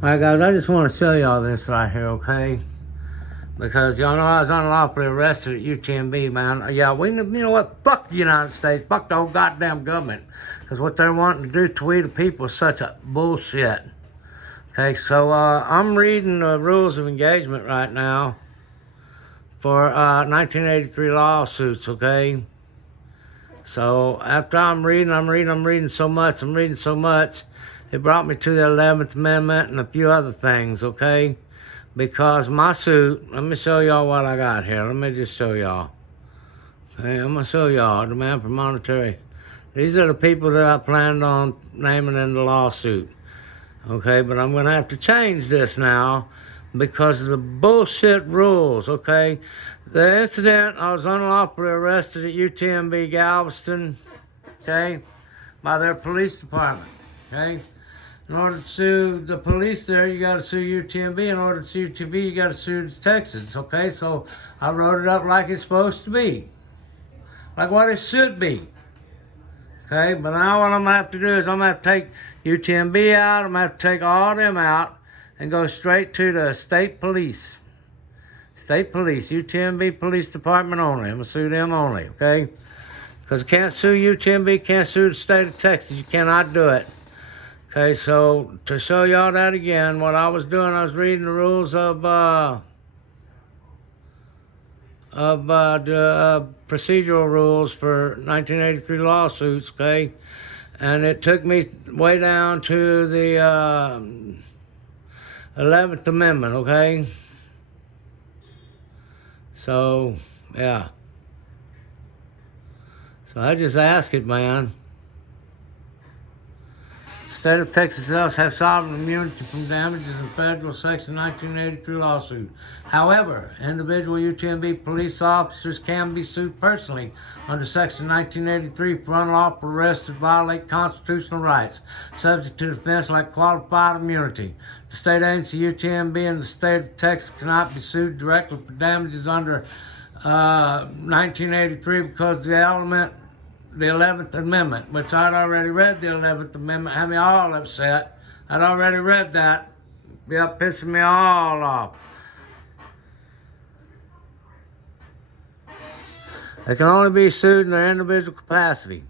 Alright guys, I just want to show y'all this right here, okay? Because y'all know I was unlawfully arrested at UTMB, man. Yeah, you know what? Fuck the United States. Fuck the whole goddamn government. Because what they're wanting to do to we the people is such a bullshit. Okay, so I'm reading the rules of engagement right now for 1983 lawsuits, okay? So after I'm reading so much, it brought me to the 11th Amendment and a few other things, okay? Because my suit, let me show y'all what I got here. Let me just show y'all. Okay, I'm gonna show y'all, demand for monetary. These are the people that I planned on naming in the lawsuit. Okay, but I'm gonna have to change this now because of the bullshit rules, okay? The incident, I was unlawfully arrested at UTMB Galveston, okay, by their police department, okay? In order to sue the police there, you gotta sue UTMB. In order to sue UTMB, you gotta sue Texas, okay? So I wrote it up like it's supposed to be, like what it should be. Okay, but now what I'm gonna have to do is I'm gonna have to take UTMB out, I'm gonna have to take all them out and go straight to the state police. State police, UTMB Police Department only. I'm gonna sue them only, okay? Because you can't sue UTMB, can't sue the state of Texas. You cannot do it. Okay, so to show y'all that again, what I was doing, I was reading the rules of the procedural rules for 1983 lawsuits, okay? And it took me way down to the 11th Amendment, okay? So, yeah. So I just ask it, man. The state of Texas does have sovereign immunity from damages in federal section 1983 lawsuit. However, individual UTMB police officers can be sued personally under section 1983 for unlawful arrest that violate constitutional rights, subject to defense like qualified immunity. The state agency UTMB and the state of Texas cannot be sued directly for damages under 1983 because the 11th Amendment, which I'd already read the 11th Amendment, had me all upset. I'd already read that. Yeah, pissing me all off. They can only be sued in their individual capacity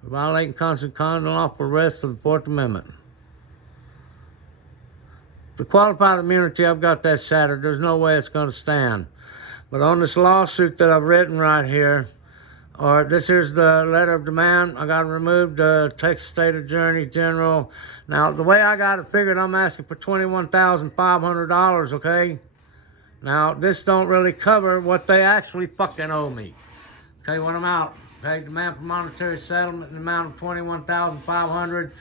for violating constitutional unlawful arrest of the 4th Amendment. The qualified immunity, I've got that shattered. There's no way it's going to stand. But on this lawsuit that I've written right here, or this here's the letter of demand, I got to remove the Texas State Attorney General. Now, the way I got it figured, I'm asking for $21,500, okay? Now, this don't really cover what they actually fucking owe me. Okay, when I'm out, okay, demand for monetary settlement in the amount of $21,500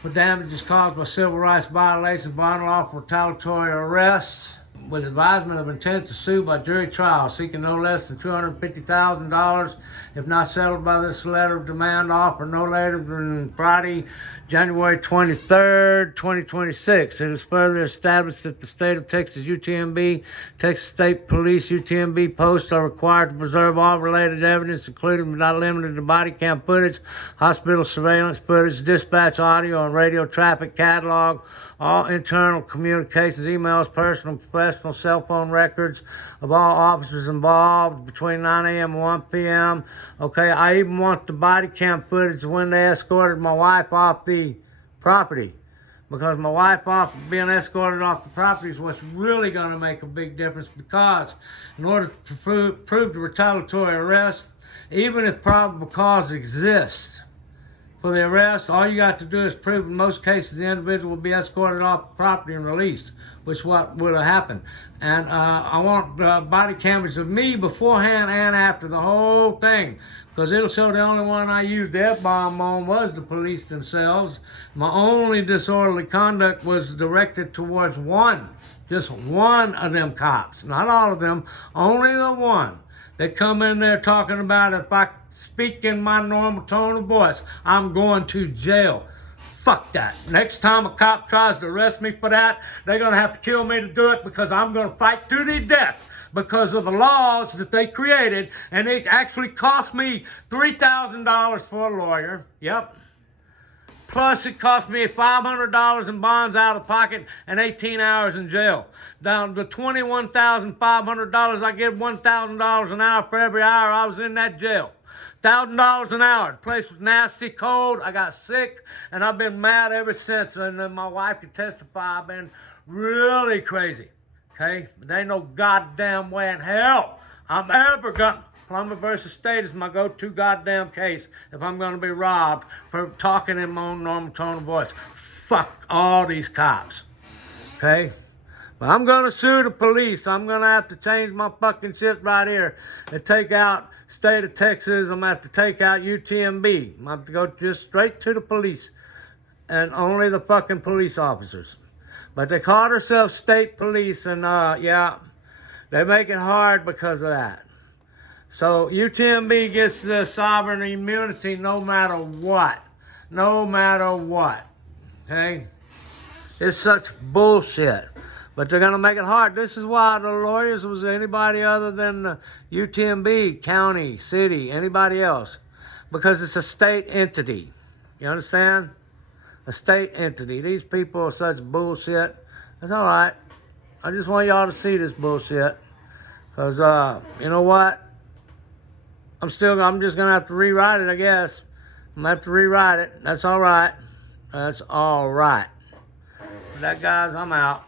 for damages caused by civil rights violations by unlawful retaliatory arrests, with advisement of intent to sue by jury trial, seeking no less than $250,000 if not settled by this letter of demand offer no later than Friday, January 23rd, 2026. It is further established that the state of Texas UTMB, Texas State Police UTMB posts are required to preserve all related evidence, including but not limited to body cam footage, hospital surveillance footage, dispatch audio and radio traffic catalog, all internal communications, emails, personal and professional cell phone records of all officers involved between 9 a.m. and 1 p.m. Okay, I even want the body cam footage when they escorted my wife off the property. Because my wife being escorted off the property is what's really going to make a big difference, because in order to prove the retaliatory arrest, even if probable cause exists for the arrest, all you got to do is prove in most cases the individual will be escorted off the property and released, which what would have happened. And I want body cameras of me beforehand and after the whole thing, because it'll show the only one I used the F-bomb on was the police themselves. My only disorderly conduct was directed towards just one of them cops, not all of them, only the one. They come in there talking about if I speak in my normal tone of voice, I'm going to jail. Fuck that. Next time a cop tries to arrest me for that, they're going to have to kill me to do it, because I'm going to fight to the death because of the laws that they created, and it actually cost me $3,000 for a lawyer. Yep. Plus, it cost me $500 in bonds out of pocket and 18 hours in jail. Down to $21,500, I get $1,000 an hour for every hour I was in that jail. $1,000 an hour. The place was nasty, cold. I got sick, and I've been mad ever since. And then my wife can testify. I've been really crazy. Okay? But there ain't no goddamn way in hell I'm ever gonna. Plumber versus State is my go-to goddamn case if I'm gonna be robbed for talking in my own normal tone of voice. Fuck all these cops. Okay? But I'm gonna sue the police. I'm gonna have to change my fucking shit right here and take out state of Texas. I'm gonna have to take out UTMB. I'm gonna have to go just straight to the police and only the fucking police officers. But they call themselves state police, and yeah, they make it hard because of that. So UTMB gets the sovereign immunity no matter what. No matter what. Okay? It's such bullshit. But they're going to make it hard. This is why the lawyers was anybody other than UTMB, county, city, anybody else. Because it's a state entity. You understand? A state entity. These people are such bullshit. It's all right. I just want y'all to see this bullshit. Because, you know what? I'm just going to have to rewrite it, I guess. I'm going to have to rewrite it. That's all right. That's all right. That, guys, I'm out.